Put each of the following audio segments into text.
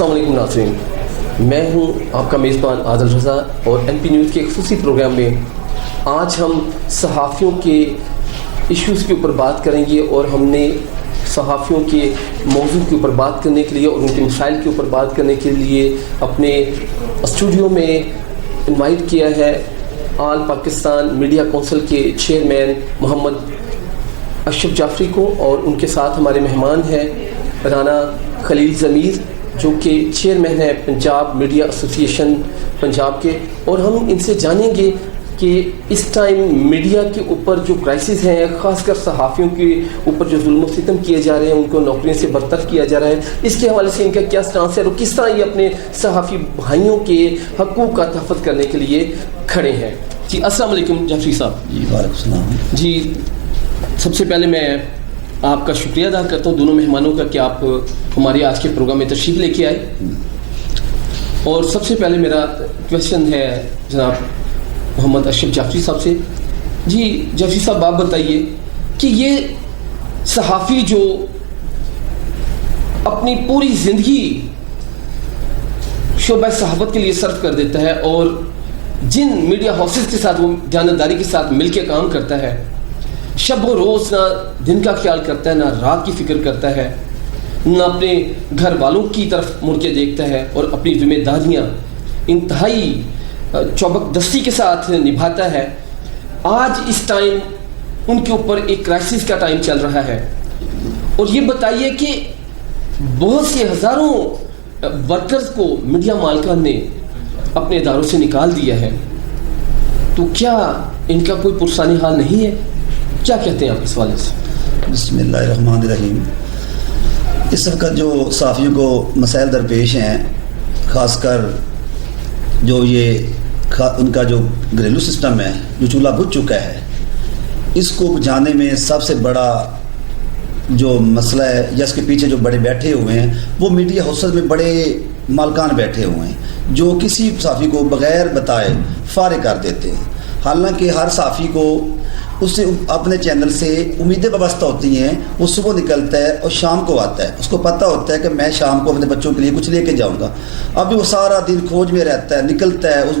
السلام علیکم ناظرین، میں ہوں آپ کا میزبان عادل رضا اور این پی نیوز کے خصوصی پروگرام میں آج ہم صحافیوں کے ایشوز کے اوپر بات کریں گے، اور ہم نے صحافیوں کے موضوع کے اوپر بات کرنے کے لیے اور ان کے مسائل کے اوپر بات کرنے کے لیے اپنے اسٹوڈیو میں انوائٹ کیا ہے آل پاکستان میڈیا کونسل کے چیئرمین محمد اشرف جعفری کو، اور ان کے ساتھ ہمارے مہمان ہیں رانا خلیل ضمیر جو کہ چیئرمین ہے پنجاب میڈیا ایسوسی ایشن پنجاب کے، اور ہم ان سے جانیں گے کہ اس ٹائم میڈیا کے اوپر جو کرائسس ہیں، خاص کر صحافیوں کے اوپر جو ظلم و ستم کیے جا رہے ہیں، ان کو نوکریوں سے برطرف کیا جا رہا ہے، اس کے حوالے سے ان کا کیا سٹانس ہے اور کس طرح یہ اپنے صحافی بھائیوں کے حقوق کا تحفظ کرنے کے لیے کھڑے ہیں۔ جی السلام علیکم جعفری صاحب۔ جی وعلیکم السلام۔ جی سب سے پہلے میں آپ کا شکریہ ادا کرتا ہوں دونوں مہمانوں کا کہ آپ ہمارے آج کے پروگرام میں تشریف لے کے آئے، اور سب سے پہلے میرا کویشچن ہے جناب محمد اشرف جعفری صاحب سے۔ جی جعفری صاحب آپ بتائیے کہ یہ صحافی جو اپنی پوری زندگی شعبہ صحافت کے لیے صرف کر دیتا ہے اور جن میڈیا ہاؤسز کے ساتھ وہ دیانتداری کے ساتھ مل کے کام کرتا ہے، شب و روز نہ دن کا خیال کرتا ہے، نہ رات کی فکر کرتا ہے، نہ اپنے گھر والوں کی طرف مڑ کے دیکھتا ہے، اور اپنی ذمہ داریاں انتہائی چوبک دستی کے ساتھ نبھاتا ہے، آج اس ٹائم ان کے اوپر ایک کرائسس کا ٹائم چل رہا ہے، اور یہ بتائیے کہ بہت سے ہزاروں ورکرز کو میڈیا مالکان نے اپنے اداروں سے نکال دیا ہے، تو کیا ان کا کوئی پرسانی حال نہیں ہے؟ کیا کہتے ہیں آپ اس والے سے؟ بسم اللہ الرحمن الرحیم۔ اس وقت جو صحافیوں کو مسائل درپیش ہیں، خاص کر جو یہ ان کا جو گھریلو سسٹم ہے جو چولہا بجھ چکا ہے، اس کو بجھانے میں سب سے بڑا جو مسئلہ ہے یا اس کے پیچھے جو بڑے بیٹھے ہوئے ہیں وہ میڈیا ہاؤسز میں بڑے مالکان بیٹھے ہوئے ہیں جو کسی صحافی کو بغیر بتائے فارغ کر دیتے ہیں، حالانکہ ہر صحافی کو اس سے اپنے چینل سے امیدیں وابستہ ہوتی ہیں۔ وہ صبح نکلتا ہے اور شام کو آتا ہے، اس کو پتہ ہوتا ہے کہ میں شام کو اپنے بچوں کے لیے کچھ لے کے جاؤں گا، ابھی وہ سارا دن کھوج میں رہتا ہے، نکلتا ہے، اس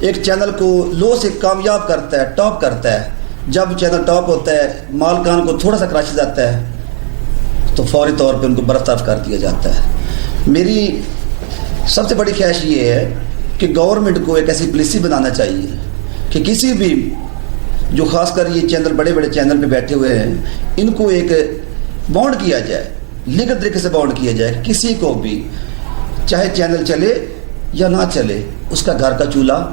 ایک چینل کو لو سے کامیاب کرتا ہے، ٹاپ کرتا ہے۔ جب چینل ٹاپ ہوتا ہے، مالکان کو تھوڑا سا کرائسس آتا ہے تو فوری طور پہ ان کو برطرف کر دیا جاتا ہے۔ میری سب سے بڑی خواہش یہ ہے کہ گورنمنٹ کو ایک ایسی پالیسی بنانا چاہیے کہ کسی بھی جو خاص کر یہ چینل بڑے بڑے چینل پہ بیٹھے ہوئے ہیں، ان کو ایک بانڈ کیا جائے، لیگل طریقے سے بانڈ کیا جائے، کسی کو بھی چاہے چینل چلے یا نہ چلے اس کا گھر کا چولہا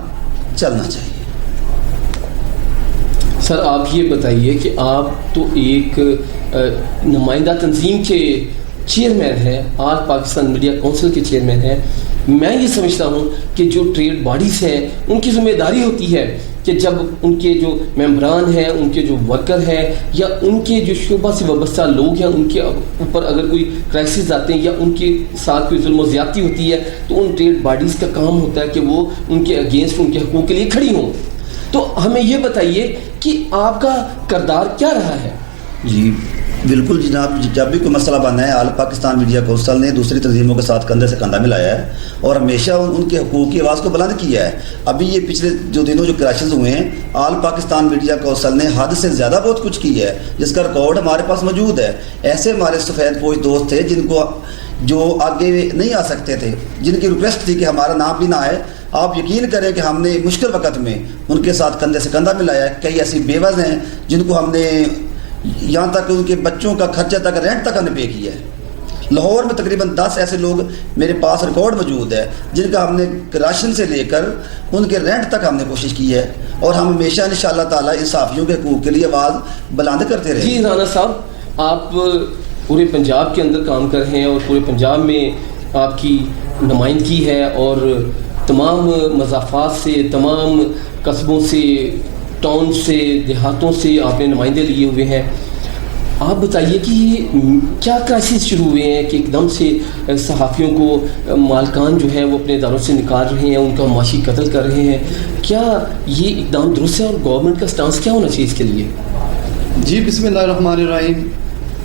چلنا چاہیے۔ سر آپ یہ بتائیے کہ آپ تو ایک نمائندہ تنظیم کے چیئرمین ہیں، آل پاکستان میڈیا کونسل کے چیئرمین ہیں، میں یہ سمجھتا ہوں کہ جو ٹریڈ باڈیز ہیں ان کی ذمہ داری ہوتی ہے کہ جب ان کے جو ممبران ہیں، ان کے جو ورکر ہیں، یا ان کے جو شعبہ سے وابستہ لوگ ہیں، ان کے اوپر اگر کوئی کرائسس آتے ہیں یا ان کے ساتھ کوئی ظلم و زیادتی ہوتی ہے، تو ان ٹریڈ باڈیز کا کام ہوتا ہے کہ وہ ان کے اگینسٹ ان کے حقوق کے لیے کھڑی ہوں۔ تو ہمیں یہ بتائیے کہ آپ کا کردار کیا رہا ہے؟ جی بالکل جناب، جب بھی کوئی مسئلہ بنا ہے آل پاکستان میڈیا کونسل نے دوسری تنظیموں کے ساتھ کندھے سے کندھا ملایا ہے اور ہمیشہ ان کے حقوق کی آواز کو بلند کیا ہے۔ ابھی یہ پچھلے جو دنوں جو کرائسس ہوئے ہیں، آل پاکستان میڈیا کونسل نے حد سے زیادہ بہت کچھ کیا ہے جس کا ریکارڈ ہمارے پاس موجود ہے۔ ایسے ہمارے سفید پوش دوست تھے جن کو جو آگے نہیں آ سکتے تھے، جن کی ریکویسٹ تھی کہ ہمارا نام بھی نہ آئے، آپ یقین کریں کہ ہم نے مشکل وقت میں ان کے ساتھ کندھے سے کندھا ملایا ہے۔ کئی ایسی بیوز ہیں جن کو ہم نے یہاں تک کہ ان کے بچوں کا خرچہ تک، رینٹ تک ہم نے پے کیا ہے۔ لاہور میں تقریباً 10 ایسے لوگ میرے پاس ریکارڈ موجود ہے جن کا ہم نے راشن سے لے کر ان کے رینٹ تک ہم نے کوشش کی ہے، اور ہم ہمیشہ انشاءاللہ تعالیٰ ان صحافیوں کے حقوق کے لیے آواز بلند کرتے رہیں۔ جی رانا صاحب، آپ پورے پنجاب کے اندر کام کر رہے ہیں اور پورے پنجاب میں آپ کی نمائندگی ہے، اور تمام مضافات سے، تمام قصبوں سے، ٹاؤن سے، دیہاتوں سے آپ نے نمائندے لیے ہوئے ہیں۔ آپ بتائیے کہ یہ کیا کرائسس شروع ہوئے ہیں کہ ایک دم سے صحافیوں کو مالکان جو ہیں وہ اپنے اداروں سے نکال رہے ہیں، ان کا معاشی قتل کر رہے ہیں؟ کیا یہ اقدام درست ہے اور گورنمنٹ کا سٹانس کیا ہونا چاہیے اس کے لیے؟ جی بسم اللہ الرحمن الرحیم۔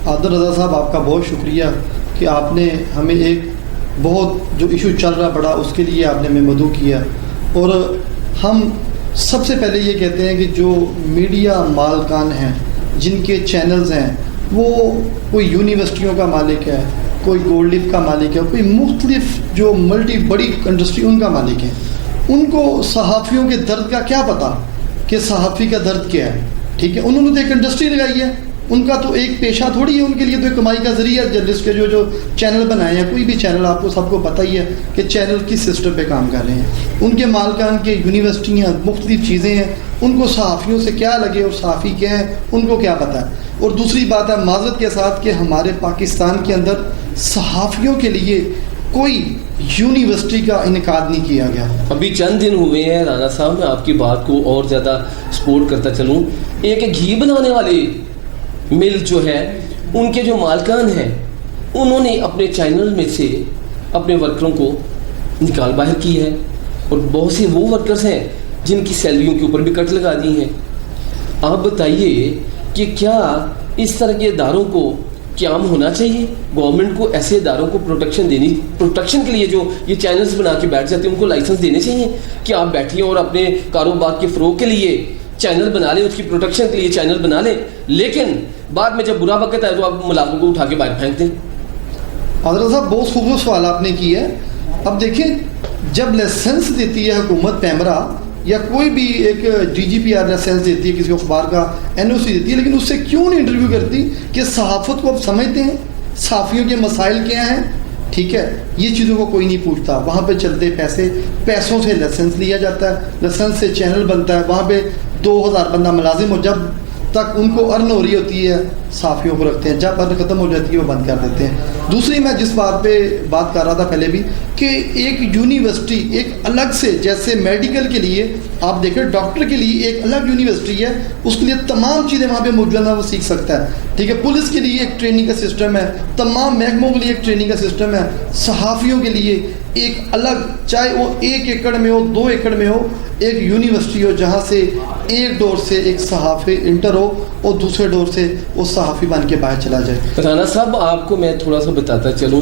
عادل رضا صاحب، آپ کا بہت شکریہ کہ آپ نے ہمیں ایک بہت جو ایشو چل رہا بڑا اس کے لیے آپ نے ہمیں مدعو کیا. اور ہم سب سے پہلے یہ کہتے ہیں کہ جو میڈیا مالکان ہیں جن کے چینلز ہیں وہ کوئی یونیورسٹیوں کا مالک ہے, کوئی گولڈ لیف کا مالک ہے, کوئی مختلف جو ملٹی بڑی انڈسٹری ان کا مالک ہے, ان کو صحافیوں کے درد کا کیا پتہ کہ صحافی کا درد کیا ہے. ٹھیک ہے, انہوں نے تو ایک انڈسٹری لگائی ہے, ان کا تو ایک پیشہ تھوڑی ہے, ان کے لیے تو ایک کمائی کا ذریعہ ہے. جرنلسٹ کے جو چینل بنائے ہیں, کوئی بھی چینل آپ کو سب کو پتہ ہی ہے کہ چینل کس سسٹم پہ کام کر رہے ہیں. ان کے مالکان کے یونیورسٹیاں مختلف چیزیں ہیں, ان کو صحافیوں سے کیا لگے اور صحافی کیا ہیں ان کو کیا پتہ ہے. اور دوسری بات ہے معذرت کے ساتھ کہ ہمارے پاکستان کے اندر صحافیوں کے لیے کوئی یونیورسٹی کا انعقاد نہیں کیا گیا. ابھی چند دن ہوئے ہیں رانا صاحب, میں آپ کی بات کو اور زیادہ سپورٹ کرتا چلوں. ایک گھی بنانے والے مل جو ہے ان کے جو مالکان ہیں انہوں نے اپنے چینل میں سے اپنے ورکروں کو نکال باہر کی ہے, اور بہت سے وہ ورکرز ہیں جن کی سیلریوں کے اوپر بھی کٹ لگا دی ہیں. آپ بتائیے کہ کیا اس طرح کے اداروں کو قیام ہونا چاہیے؟ گورنمنٹ کو ایسے اداروں کو پروٹیکشن کے لیے جو یہ چینلز بنا کے بیٹھ جاتے ہیں ان کو لائسنس دینے چاہیے کہ آپ بیٹھیے اور اپنے کاروبار کے فروغ کے لیے چینل بنا لیں, اس کی پروٹیکشن کے لیے چینل بنا لیں, لیکن بعد میں جب برا وقت آئے تو آپ ملازموں کو اٹھا کے باہر پھینک دیں. حضرت صاحب بہت خوبصورت سوال آپ نے کی ہے. اب دیکھیں جب لائسنس دیتی ہے حکومت پیمرا یا کوئی بھی ایک D G P R licence دیتی ہے, کسی اخبار کا این او سی دیتی ہے, لیکن اس سے کیوں نہیں انٹرویو کرتی کہ صحافت کو اب سمجھتے ہیں, صحافیوں کے مسائل کیا ہیں. ٹھیک ہے, یہ چیزوں کو کوئی نہیں پوچھتا. وہاں پہ چلتے پیسوں سے لائسنس لیا جاتا ہے, لائسنس سے چینل بنتا ہے, وہاں پہ 2000 بندہ ملازم ہو, جب تک ان کو ارن ہو رہی ہوتی ہے صحافیوں کو رکھتے ہیں, جب ارن ختم ہو جاتی ہے وہ بند کر دیتے ہیں. دوسری میں جس بات پہ بات کر رہا تھا پہلے بھی کہ ایک یونیورسٹی ایک الگ سے, جیسے میڈیکل کے لیے آپ دیکھیں ڈاکٹر کے لیے ایک الگ یونیورسٹی ہے, اس کے لیے تمام چیزیں وہاں پہ موجود ہیں, وہ سیکھ سکتا ہے. ٹھیک ہے, پولیس کے لیے ایک ٹریننگ کا سسٹم ہے, تمام محکموں کے لیے ایک ٹریننگ کا سسٹم ہے. صحافیوں کے لیے ایک الگ, چاہے وہ 1 ایکڑ میں ہو 2 ایکڑ میں ہو, ایک یونیورسٹی ہو جہاں سے ایک ڈور سے ایک صحافی انٹر ہو اور دوسرے ڈور سے وہ صحافی بن کے باہر چلا جائے. رانا صاحب آپ کو میں تھوڑا سا بتاتا چلوں,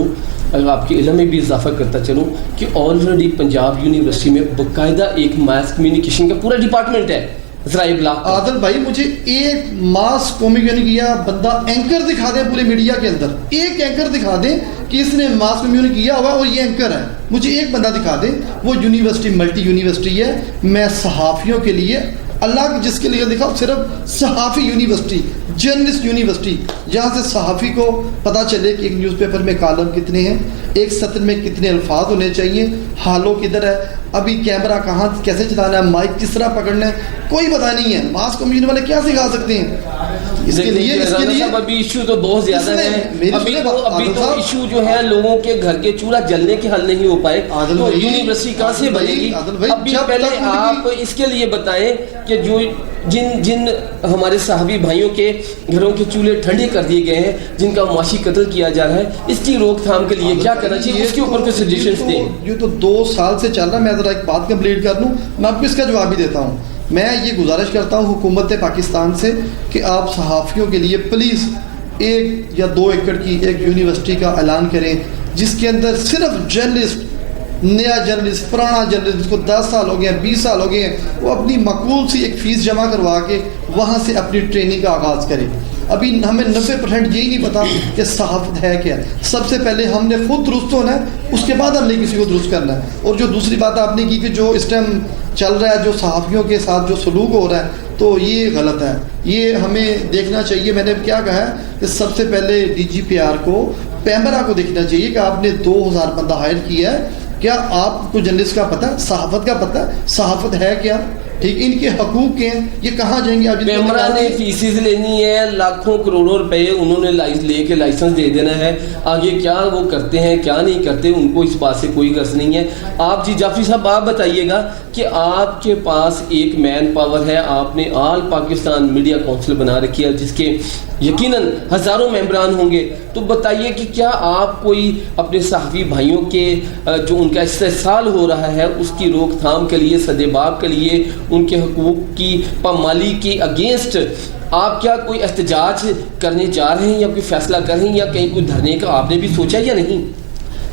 آپ کے علم میں بھی اضافہ کرتا چلوں کہ آلریڈی پنجاب یونیورسٹی میں باقاعدہ ایک ماس کمیونیکیشن کا پورا ڈپارٹمنٹ ہے. ذرائع ابلاغ عادل بھائی مجھے ایک ماس کمیونیکیشن کیا بندہ اینکر دکھا دیں پورے میڈیا کے اندر, ایک اینکر دکھا دیں کہ اس نے ماس کمیونیکیشن کیا ہوا اور یہ اینکر ہے, مجھے ایک بندہ دکھا دیں. وہ یونیورسٹی ملٹی یونیورسٹی ہے. میں صحافیوں کے لیے اللہ جس کے لیے دکھا صرف صحافی یونیورسٹی, جرنلسٹ یونیورسٹی, جہاں سے صحافی کو پتہ چلے کہ ایک نیوز پیپر میں کالم کتنے ہیں, ایک سطر میں کتنے الفاظ ہونے چاہیے, حالوں کدھر ہے, ابھی کیمرہ کہاں کیسے چلانا ہے, مائک کس طرح پکڑنا ہے, کوئی پتہ نہیں ہے. ماس کمیونیکیشن والے کیا سکھا سکتے ہیں اس کے لیے ابھی ایشو تو بہت زیادہ ہیں. ابھی تو ایشو جو ہے لوگوں کے گھر کے چولہا جلنے کے حل نہیں ہو پائے, تو یونیورسٹی کہاں سے بنے گی؟ ابھی پہلے آپ اس کے لیے بتائیں کہ جو جن ہمارے صحافی بھائیوں کے گھروں کے چولہے ٹھنڈے کر دیے گئے ہیں, جن کا معاشی قتل کیا جا رہا ہے, اس کی روک تھام کے لیے کیا کرنا چاہیے, اس کے اوپر کچھ سجیشنز دیں. یہ تو 2 سال سے چل رہا ہے. میں ذرا ایک بات کمپلیٹ کر لوں, میں آپ کو اس کا جواب بھی دیتا ہوں. میں یہ گزارش کرتا ہوں حکومت پاکستان سے کہ آپ صحافیوں کے لیے پلیز 1 یا 2 ایکڑ کی ایک یونیورسٹی کا اعلان کریں, جس کے اندر صرف جرنلسٹ, نیا جرنلسٹ, پرانا جرنلسٹ جس کو 10 سال ہو گئے ہیں, 20 سال ہو گئے ہیں, وہ اپنی معقول سی ایک فیس جمع کروا کے وہاں سے اپنی ٹریننگ کا آغاز کرے. ابھی ہمیں 90% یہی نہیں پتا کہ صحافت ہے کیا. سب سے پہلے ہم نے خود درست ہونا ہے, اس کے بعد ہم نے کسی کو درست کرنا ہے. اور جو دوسری بات آپ نے کی کہ جو اس ٹائم چل رہا ہے, جو صحافیوں کے ساتھ جو سلوک ہو رہا ہے, تو یہ غلط ہے. یہ ہمیں دیکھنا چاہیے. میں نے کیا کہا ہے کہ سب سے پہلے ڈی جی پی آر کو, پیمرا کو دیکھنا چاہیے کہ آپ نے 2000 بندہ ہائر کیا ہے, کیا آپ کو جرنلسٹ کا پتہ ہے, صحافت کا پتہ ہے, صحافت ہے کیا, ٹھیک, ان کے حقوق کے ہیں, یہ کہاں جائیں گے. پیمرا نے فیسز لینی ہے, لاکھوں کروڑوں روپے انہوں نے لے کے لائسنس دے دینا ہے. آگے کیا وہ کرتے ہیں کیا نہیں کرتے, ان کو اس بات سے کوئی غرض نہیں ہے. آپ جی جعفری صاحب آپ بتائیے گا کہ آپ کے پاس ایک مین پاور ہے, آپ نے آل پاکستان میڈیا کونسل بنا رکھی ہے جس کے یقیناً ہزاروں ممبران ہوں گے, تو بتائیے کہ کیا آپ کوئی اپنے صحافی بھائیوں کے جو ان کا استحصال ہو رہا ہے اس کی روک تھام کے لیے, سدباب کے لیے, ان کے حقوق کی پامالی کے اگینسٹ آپ کیا کوئی احتجاج کرنے جا رہے ہیں یا کوئی فیصلہ کر رہے ہیں, یا کہیں کوئی دھرنے کا آپ نے بھی سوچا یا نہیں؟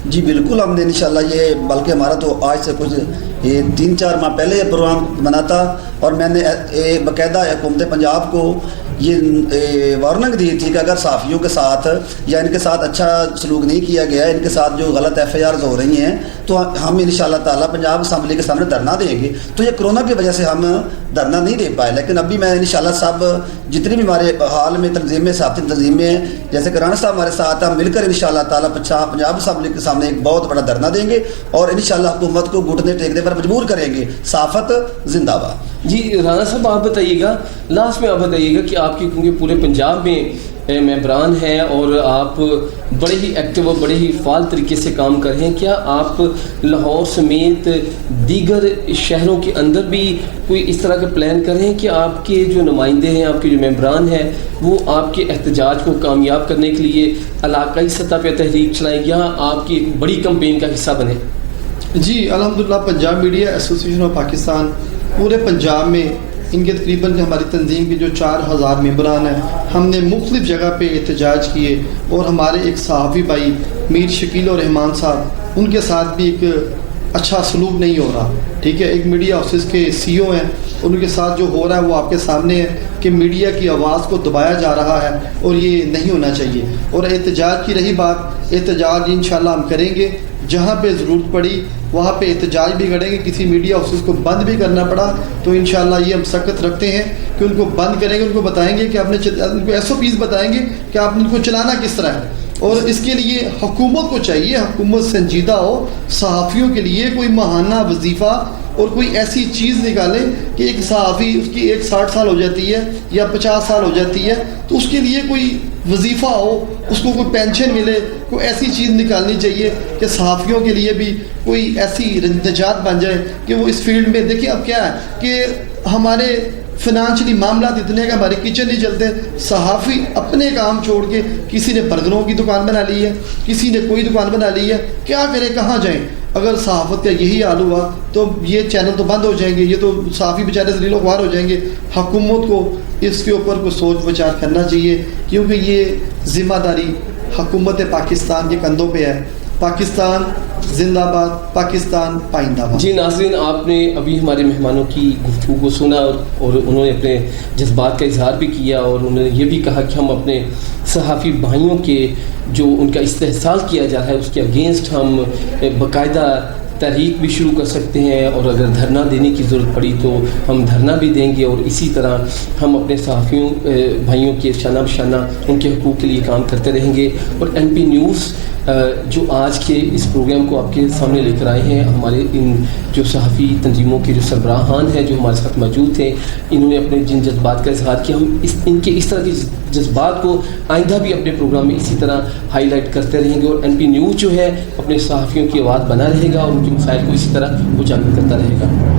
جی بالکل، ہم نے انشاءاللہ یہ، بلکہ ہمارا تو آج سے کچھ 3-4 ماہ پہلے یہ پروگرام بنا تھا، اور میں نے باقاعدہ حکومت پنجاب کو یہ وارننگ دی تھی کہ اگر صحافیوں کے ساتھ یا ان کے ساتھ اچھا سلوک نہیں کیا گیا، ان کے ساتھ جو غلط FIRs ہو رہی ہیں، تو ہم انشاءاللہ تعالیٰ پنجاب اسمبلی کے سامنے دھرنا دیں گے۔ تو یہ کرونا کی وجہ سے ہم دھرنا نہیں دے پائے، لیکن ابھی میں انشاءاللہ سب جتنی بھی ہمارے حال میں تنظیمیں، صحافتی تنظیمیں ہیں، جیسے کہ رانا صاحب ہمارے ساتھ ہیں، ہم مل کر انشاءاللہ تعالیٰ پنجاب اسمبلی کے سامنے ایک بہت بڑا دھرنا دیں گے، اور انشاءاللہ حکومت کو گھٹنے ٹیکنے پر مجبور کریں گے۔ صحافت زندہ باد۔ جی رانا صاحب، آپ بتائیے گا، لاسٹ میں آپ بتائیے گا کہ آپ کی، کیونکہ پورے پنجاب میں ممبران ہیں اور آپ بڑے ہی ایکٹیو اور بڑے ہی فعال طریقے سے کام کر رہے ہیں، کیا آپ لاہور سمیت دیگر شہروں کے اندر بھی کوئی اس طرح کا پلان کر رہے ہیں کہ آپ کے جو نمائندے ہیں، آپ کے جو ممبران ہیں، وہ آپ کے احتجاج کو کامیاب کرنے کے لیے علاقائی سطح پہ تحریک چلائیں یا آپ کی ایک بڑی کمپین کا حصہ بنیں؟ جی الحمدللہ، Punjab media association of Pakistan پورے پنجاب میں ان کے تقریباً ہماری تنظیم کے جو 4000 ممبران ہیں، ہم نے مختلف جگہ پہ احتجاج کیے، اور ہمارے ایک صحافی بھائی میر شکیل اور رحمان صاحب، ان کے ساتھ بھی ایک اچھا سلوک نہیں ہو رہا، ٹھیک ہے۔ ایک میڈیا ہاؤسز کے CEO ہیں، ان کے ساتھ جو ہو رہا ہے وہ آپ کے سامنے ہے کہ میڈیا کی آواز کو دبایا جا رہا ہے، اور یہ نہیں ہونا چاہیے۔ اور احتجاج کی رہی بات، احتجاج انشاءاللہ ہم کریں گے، جہاں پہ ضرورت پڑی وہاں پہ احتجاج بھی کریں گے۔ کسی میڈیا ہاؤسز کو بند بھی کرنا پڑا تو انشاءاللہ یہ ہم سخت رکھتے ہیں کہ ان کو بند کریں گے، ان کو بتائیں گے کہ آپ نے، ان کو SOPs بتائیں گے کہ آپ ان کو چلانا کس طرح ہے۔ اور اس کے لیے حکومت کو چاہیے، حکومت سنجیدہ ہو، صحافیوں کے لیے کوئی ماہانہ وظیفہ اور کوئی ایسی چیز نکالے کہ ایک صحافی، اس کی 60 سال ہو جاتی ہے یا 50 سال ہو جاتی ہے، تو اس کے لیے کوئی وظیفہ ہو، اس کو کوئی پینشن ملے، کوئی ایسی چیز نکالنی چاہیے کہ صحافیوں کے لیے بھی کوئی ایسی نجات بن جائے کہ وہ اس فیلڈ میں، دیکھیں اب کیا ہے کہ ہمارے فنانشلی معاملات اتنے کہ ہمارے کچن نہیں چلتے، صحافی اپنے کام چھوڑ کے، کسی نے برگروں کی دکان بنا لی ہے، کسی نے کوئی دکان بنا لی ہے، کیا کرے، کہاں جائیں؟ اگر صحافت کا یہی حال ہوا تو یہ چینل تو بند ہو جائیں گے، یہ تو صحافی بیچارے ذلیل و خوار ہو جائیں گے۔ حکومت کو اس کے اوپر کوئی سوچ وچار کرنا چاہیے، کیونکہ یہ ذمہ داری حکومت پاکستان کے کندھوں پہ ہے۔ پاکستان زندہ باد، پاکستان پائندہ باد۔ جی ناظرین، آپ نے ابھی ہمارے مہمانوں کی گفتگو کو سنا، اور انہوں نے اپنے جذبات کا اظہار بھی کیا، اور انہوں نے یہ بھی کہا کہ ہم اپنے صحافی بھائیوں کے جو ان کا استحصال کیا جا رہا ہے اس کے اگینسٹ ہم باقاعدہ تحریک بھی شروع کر سکتے ہیں، اور اگر دھرنا دینے کی ضرورت پڑی تو ہم دھرنا بھی دیں گے، اور اسی طرح ہم اپنے صحافیوں بھائیوں کے شانہ بشانہ ان کے حقوق کے لیے کام کرتے رہیں گے۔ اور MP نیوز جو آج کے اس پروگرام کو آپ کے سامنے لے کر آئے ہیں، ہمارے ان جو صحافی تنظیموں کے جو سربراہان ہیں جو ہمارے ساتھ موجود تھے، انہوں نے اپنے جن جذبات کا اظہار کیا، ہم ان کے اس طرح کے جذبات کو آئندہ بھی اپنے پروگرام میں اسی طرح ہائی لائٹ کرتے رہیں گے، اور MP نیوز جو ہے اپنے صحافیوں کی آواز بنا رہے گا اور ان کے مسائل کو اسی طرح اجاگر کرتا رہے گا۔